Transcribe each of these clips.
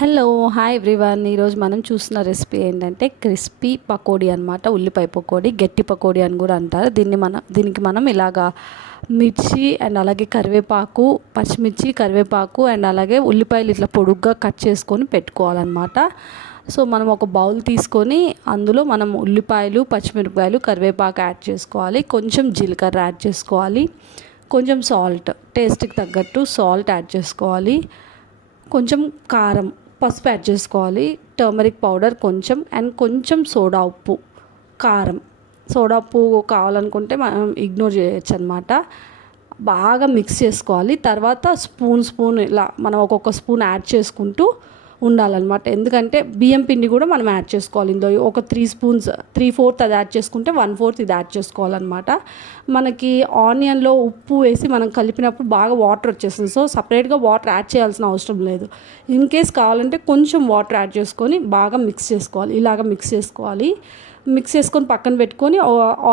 Hello hi everyone. ఈరోజు మనం చూస్తున్న రెసిపీ ఏంటంటే క్రిస్పీ పకోడీ అనమాట. ఉల్లిపాయ పకోడీ, గట్టి పకోడీ అని కూడా అంటారు. దీనికి మనం ఇలాగా మిర్చి అండ్ అలాగే కరివేపాకు, పచ్చిమిర్చి, కరివేపాకు అండ్ అలాగే ఉల్లిపాయలు ఇట్లా పొడుగ్గా కట్ చేసుకొని పెట్టుకోవాలన్నమాట. సో మనం ఒక బౌల్ తీసుకొని అందులో మనం ఉల్లిపాయలు, పచ్చిమిరపకాయలు, కరివేపాకు యాడ్ చేసుకోవాలి. కొంచెం జీలకర్ర యాడ్ చేసుకోవాలి. కొంచెం సాల్ట్, టేస్ట్కి తగ్గట్టు సాల్ట్ యాడ్ చేసుకోవాలి. కొంచెం కారం, పసుపు యాడ్ చేసుకోవాలి. టర్మరిక్ పౌడర్ కొంచెం అండ్ కొంచెం సోడా ఉప్పు, కారం. సోడా ఉప్పు కావాలనుకుంటే మనం ఇగ్నోర్ చేయొచ్చు అనమాట. బాగా మిక్స్ చేసుకోవాలి. తర్వాత స్పూన్ ఇలా మనం ఒక్కొక్క స్పూన్ యాడ్ చేసుకుంటూ ఉండాలన్నమాట. ఎందుకంటే బియ్యం పిండి కూడా మనం యాడ్ చేసుకోవాలి. ఇందులో ఒక 3 స్పూన్స్, 3/4 అది యాడ్ చేసుకుంటే 1/4 ఇది యాడ్ చేసుకోవాలన్నమాట. మనకి ఆనియన్లో ఉప్పు వేసి మనం కలిపినప్పుడు బాగా వాటర్ వచ్చేస్తుంది. సో సపరేట్గా వాటర్ యాడ్ చేయాల్సిన అవసరం లేదు. ఇన్ కేస్ కావాలంటే కొంచెం వాటర్ యాడ్ చేసుకొని బాగా మిక్స్ చేసుకోవాలి. ఇలాగ మిక్స్ చేసుకోవాలి. మిక్స్ చేసుకొని పక్కన పెట్టుకొని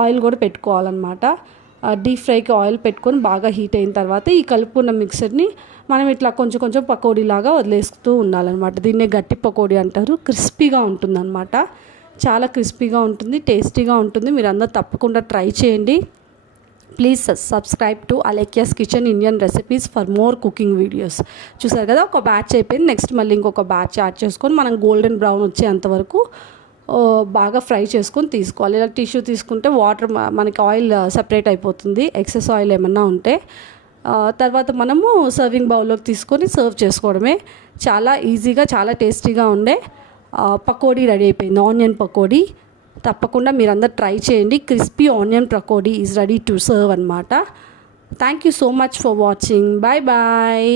ఆయిల్ కూడా పెట్టుకోవాలన్నమాట. డీప్ ఫ్రైకి ఆయిల్ పెట్టుకొని బాగా హీట్ అయిన తర్వాత ఈ కలుపుకున్న మిక్సర్ని మనం ఇట్లా కొంచెం కొంచెం పకోడీలాగా వదిలేస్తూ ఉండాలన్నమాట. దీన్నే గట్టి పకోడీ అంటారు. క్రిస్పీగా ఉంటుందన్నమాట. చాలా క్రిస్పీగా ఉంటుంది, టేస్టీగా ఉంటుంది. మీరు అందరూ తప్పకుండా ట్రై చేయండి. Please subscribe to Alekhya's kitchen Indian recipes for more cooking videos. చూసారు కదా, ఒక బ్యాచ్ అయిపోయింది. నెక్స్ట్ మళ్ళీ ఇంకొక బ్యాచ్ యాడ్ చేసుకొని మనం గోల్డెన్ బ్రౌన్ వచ్చేంతవరకు బాగా ఫ్రై చేసుకొని తీసుకోవాలి. ఇలా టిష్యూ తీసుకుంటే వాటర్ మనకి ఆయిల్ సపరేట్ అయిపోతుంది, ఎక్సెస్ ఆయిల్ ఏమన్నా ఉంటే. తర్వాత మనము సర్వింగ్ బౌల్లోకి తీసుకొని సర్వ్ చేసుకోవడమే. చాలా ఈజీగా, చాలా టేస్టీగా ఉండే పకోడీ రెడీ అయిపోయింది. ఆనియన్ పకోడీ. తప్పకుండా మీరందరూ ట్రై చేయండి. Crispy onion pakodi is ready to serve అనమాట. Thank you so much for watching. Bye bye.